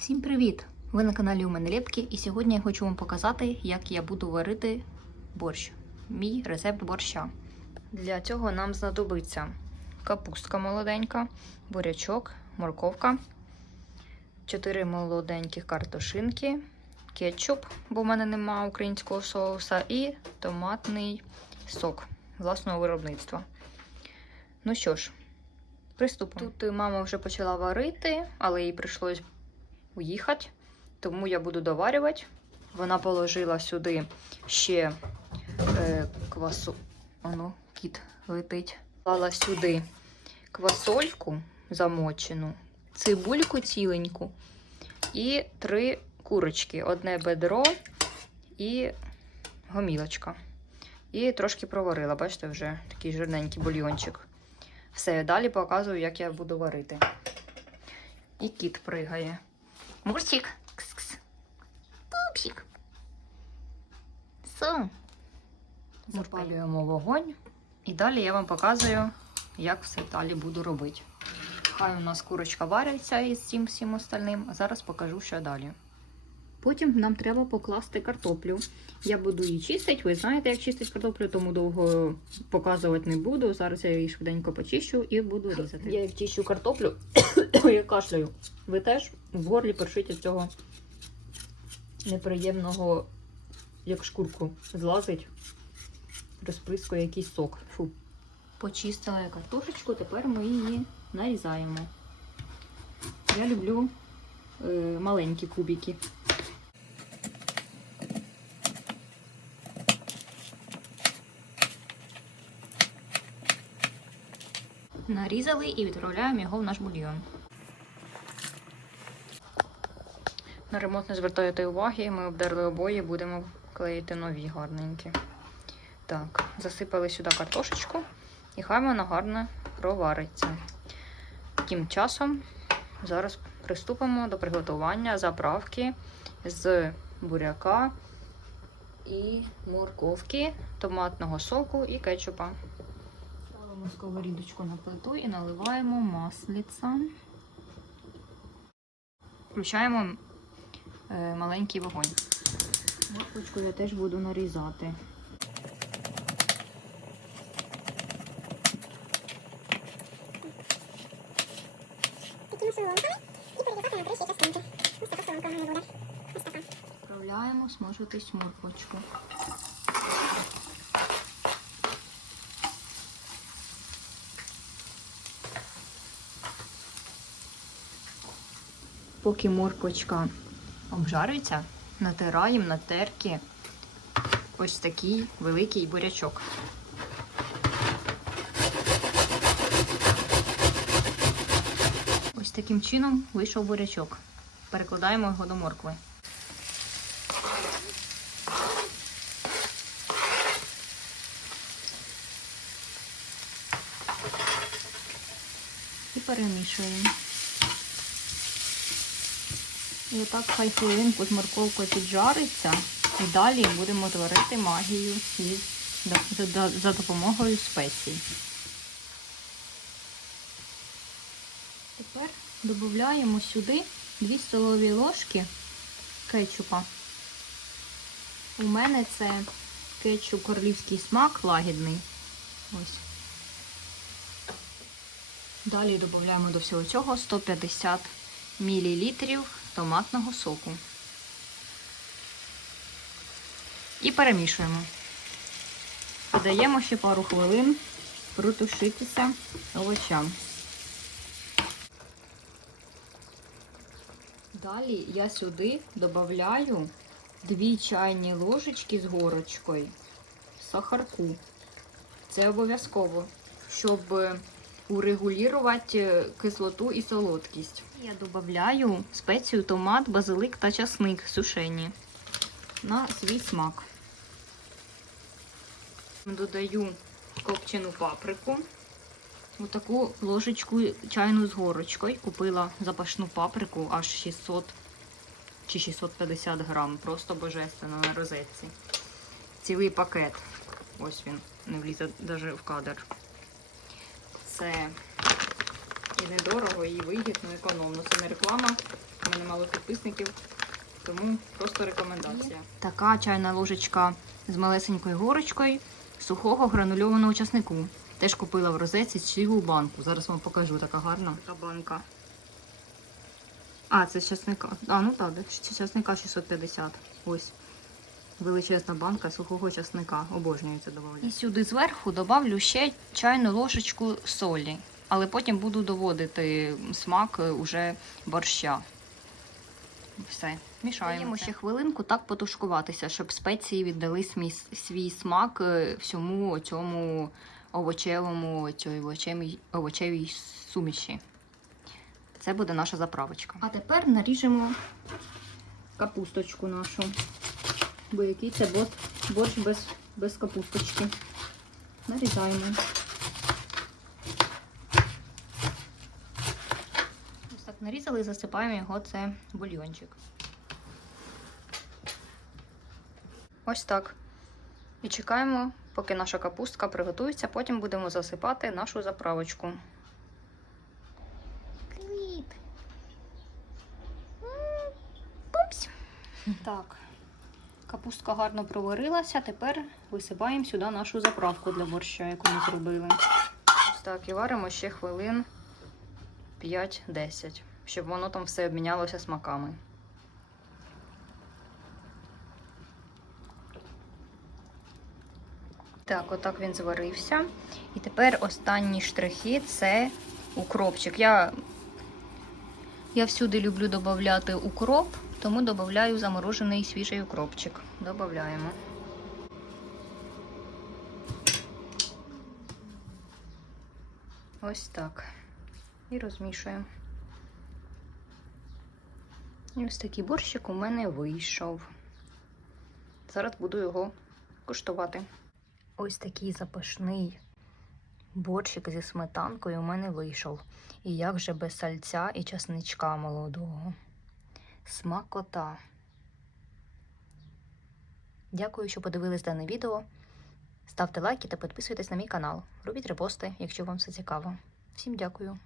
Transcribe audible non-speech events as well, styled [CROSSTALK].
Всім привіт! Ви на каналі у мене Лепки, і сьогодні я хочу вам показати, як я буду варити борщ. Мій рецепт борща. Для цього нам знадобиться капустка молоденька, бурячок, морковка, 4 молоденьких картошинки, кетчуп, бо в мене немає українського соуса, і томатний сок власного виробництва. Ну що ж, приступимо. Тут мама вже почала варити, але їй прийшлось уїхати, тому я буду доварювати. Вона положила сюди ще е, квасу. Оно, кіт летить. Клала сюди квасольку замочену, цибульку ціленьку і три курочки: одне бедро і гомілочка. І трошки проварила, бачите, вже такий жирненький бульйончик. Все, далі показую, як я буду варити. І кіт пригає. Мурчик. Кс-кс. Пупсик. Су. Запалюємо вогонь. І далі я вам показую, як все далі буду робити. Хай у нас курочка вариться із цим всім остальним, зараз покажу, що далі. Потім нам треба покласти картоплю. Я буду її чистити. Ви знаєте, як чистити картоплю, тому довго показувати не буду. Зараз я її швиденько почищу і буду різати. Я як чищу картоплю, [COUGHS] я кашляю. Ви теж в горлі першить від цього неприємного, як шкурку, злазить, розприскує якийсь сок. Фу. Почистила я картошечку, тепер ми її нарізаємо. Я люблю е, маленькі кубики. Нарізали і відправляємо його в наш бульйон. На ремонт не звертайте уваги, ми обдерли обої, будемо клеїти нові гарненькі. Так, засипали сюди картошечку і хай вона гарно провариться. Тим часом зараз приступимо до приготування заправки з буряка і морковки, томатного соку і кетчупа. Ставимо сковорідочку на плиту і наливаємо маслиця. Включаємо е, маленький вогонь. Морквочку я теж буду нарізати. такими соломками і перерізати на три ще частинки. Ось така соломка в мене буде. Ось така. Відправляємо смажитись морквочку. Поки морквочка обжарюється, натираємо на терки ось такий великий бурячок. Ось таким чином вийшов бурячок. Перекладаємо його до моркви. І перемішуємо. І отак хай хвилинку з морковкою піджариться. І далі будемо творити магію із, за, допомогою спецій. Тепер додаємо сюди 2 столові ложки кетчупа. У мене це кетчуп королівський смак лагідний. Ось. Далі додаємо до всього цього 150 мл томатного соку. І перемішуємо. Даємо ще пару хвилин протушитися овочам. Далі я сюди додаю 2 чайні ложечки з горочкою сахарку. Це обов'язково, щоб урегулювати кислоту і солодкість. Я додаю спецію томат, базилик та часник сушені на свій смак. Додаю копчену паприку. Отаку ложечку чайну з горочкою. Купила запашну паприку аж 600 чи 650 грам. Просто божественно на розетці. Цілий пакет. Ось він, не влізе навіть в кадр. Це І недорого, і вигідно, економно. Це не реклама. У мене мало підписників, тому просто рекомендація. Така чайна ложечка з малесенькою горочкою сухого гранульованого часнику. Теж купила в розетці цілу банку. Зараз вам покажу така гарна така банка. А, це з часника. А, ну так, це часника 650. Ось. Величезна банка сухого часника. Обожнюю це додавати. І сюди зверху добавлю ще чайну ложечку солі. Але потім буду доводити смак е, уже борща. Все, мішаємо. Даємо ще хвилинку так потушкуватися, щоб спеції віддали свій, свій смак е, всьому цьому овочевому, цій овочевій, овочевій суміші. Це буде наша заправочка. А тепер наріжемо капусточку нашу. Бо який це борщ без, без капусточки. Нарізаємо. Ось так нарізали і засипаємо його це бульйончик. Ось так. І чекаємо, поки наша капустка приготується, потім будемо засипати нашу заправочку. М, Так, капустка гарно проварилася. Тепер висипаємо сюди нашу заправку для борща, яку ми зробили. Ось так, і варимо ще хвилин 5-10, щоб воно там все обмінялося смаками. Так, отак він зварився. І тепер останні штрихи це укропчик. Я, я всюди люблю додати укроп, тому додаю заморожений свіжий укропчик. Додаємо. Ось так. І розмішуємо. І ось такий борщик у мене вийшов. Зараз буду його куштувати. Ось такий запашний борщик зі сметанкою у мене вийшов. І як же без сальця і часничка молодого. Смакота. Дякую, що подивились дане відео. Ставте лайки та підписуйтесь на мій канал. Робіть репости, якщо вам все цікаво. Всім дякую.